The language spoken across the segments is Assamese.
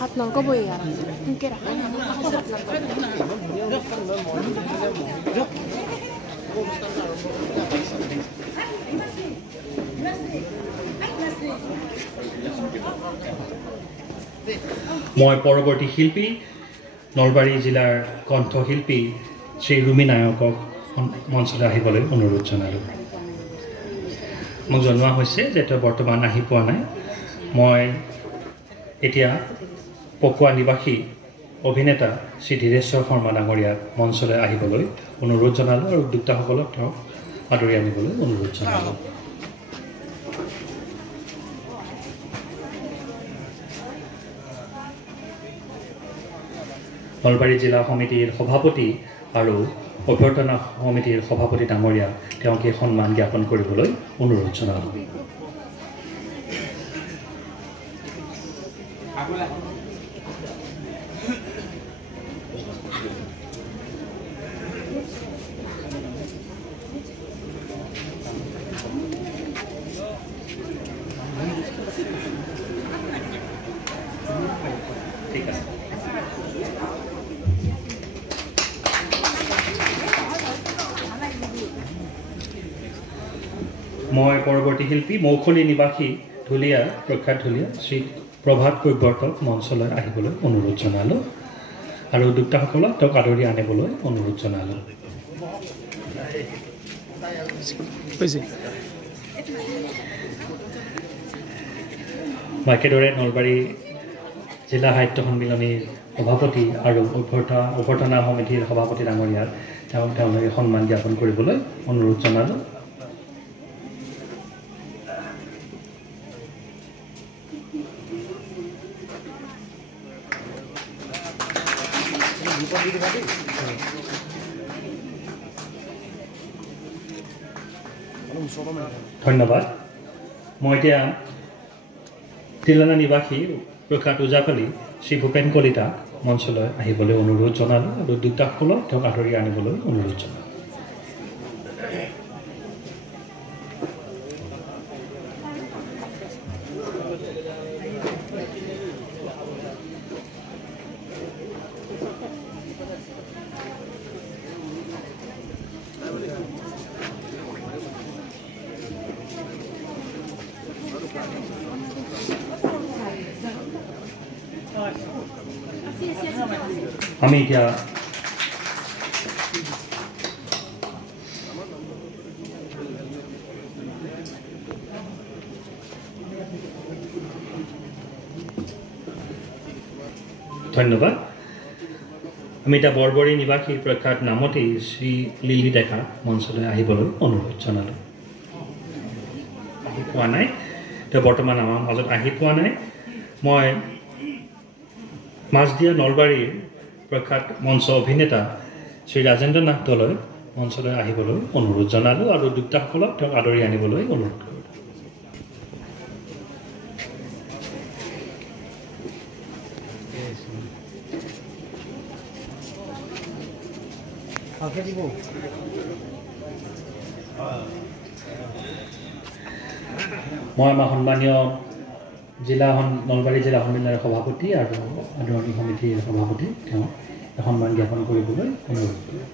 হাত নলকবই আৰু সেনেকৈ ৰাখে মই পৰৱৰ্তী শিল্পী নলবাৰী জিলাৰ কণ্ঠশিল্পী শ্ৰী ৰুমি নায়কক মঞ্চলৈ আহিবলৈ অনুৰোধ জনালোঁ মোক জনোৱা হৈছে যে তেওঁ বৰ্তমান আহি পোৱা নাই মই এতিয়া পকোৱা নিবাসী অভিনেতা শ্ৰী ধীৰেশ্বৰ শৰ্মা ডাঙৰীয়াক মঞ্চলৈ আহিবলৈ অনুৰোধ জনালোঁ আৰু উদ্যোক্তাসকলক তেওঁক আদৰি আনিবলৈ অনুৰোধ জনালোঁ নলবাৰী জিলা সমিতিৰ সভাপতি আৰু অভ্যৰ্থনা সমিতিৰ সভাপতি ডাঙৰীয়া তেওঁক এই সন্মান জ্ঞাপন কৰিবলৈ অনুৰোধ জনালোঁ ঠিক আছে মই পৰৱৰ্তী শিল্পী মৌখলি নিবাসী ঢুলীয়া প্ৰখ্যাত ঢুলীয়া শ্ৰী প্ৰভাত কৈবৰ্তক মঞ্চলৈ আহিবলৈ অনুৰোধ জনালোঁ আৰু উদ্যোক্তাসকলক তেওঁক আদৰি আনিবলৈ অনুৰোধ জনালোঁ মই একেদৰে নলবাৰী জিলা সাহিত্য সন্মিলনীৰ সভাপতি আৰু অভ্যৰ্থনা সমিতিৰ সভাপতি ডাঙৰীয়াক তেওঁলোকে সন্মান জ্ঞাপন কৰিবলৈ অনুৰোধ জনালোঁ ধন্যবাদ মই এতিয়া তিলানা নিবাসী প্ৰখ্যাত ওজাপালি শ্ৰী ভূপেন কলিতাক মঞ্চলৈ আহিবলৈ অনুৰোধ জনালোঁ আৰু উদ্যোক্তাসকলক তেওঁক আদৰি আনিবলৈ অনুৰোধ জনালোঁ আমি এতিয়া ধন্যবাদ আমি এতিয়া বৰবৰী নিবাসী প্ৰখ্যাত নামতী শ্ৰী লিলি ডেকা মঞ্চলৈ আহিবলৈ অনুৰোধ জনালোঁ আহি পোৱা নাই তেওঁ বৰ্তমান আমাৰ মাজত আহি পোৱা নাই মই মাছদিয়া নলবাৰীৰ প্ৰখ্যাত মঞ্চ অভিনেতা শ্ৰী ৰাজেন্দ্ৰ নাথ দলৈ মঞ্চলৈ আহিবলৈ অনুৰোধ জনালোঁ আৰু উদ্যোক্তাসকলক তেওঁক আদৰি আনিবলৈ অনুৰোধ কৰিলোঁ মই আমাৰ সন্মানীয় নলবাৰী জিলা সন্মিলনৰ সভাপতি আৰু আদৰণি সমিতিৰ সভাপতি তেওঁ সন্মান জ্ঞাপন কৰিবলৈ অনুৰোধ কৰিলোঁ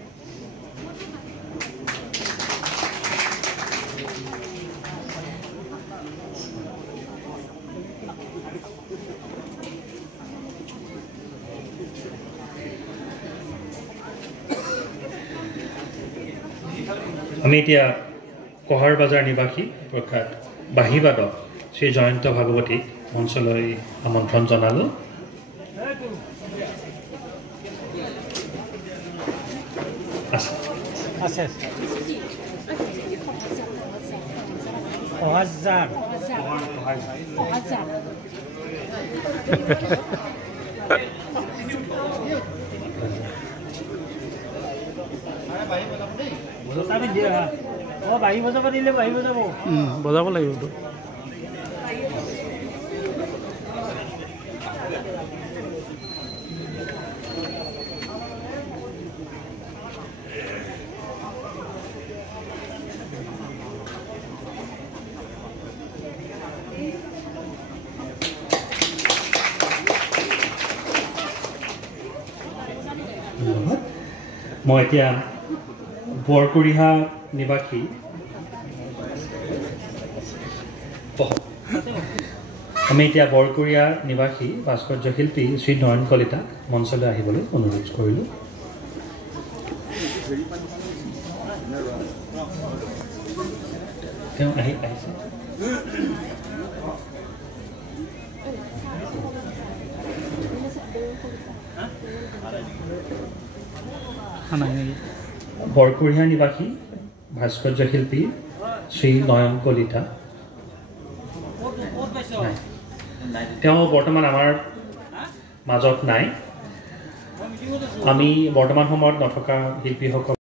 আমি এতিয়া কহাৰ বাজাৰ নিবাসী প্ৰখ্যাত বাঁহীবাদক শ্ৰী জয়ন্ত ভাগৱতীক মঞ্চলৈ আমন্ত্ৰণ জনালোঁ বাঁহী বজাব দিলে বাঁহী বজাব বজাব লাগিব মই এতিয়া বৰকুৰিহা নিবাসী আমি এতিয়া বৰকুৰিয়া নিবাসী ভাস্কৰ্য শিল্পী শ্ৰী নয়ন কলিতাক মঞ্চলৈ আহিবলৈ অনুৰোধ কৰিলোঁ। তেওঁ আহিছে। বৰকুৰিহা নিবাসী ভাস্কৰ্য শিল্পী শ্ৰী নয়ন কলিতা তেওঁ বৰ্তমান আমাৰ মাজত নাই। আমি বৰ্তমান সময়ত নথকা শিল্পীসকল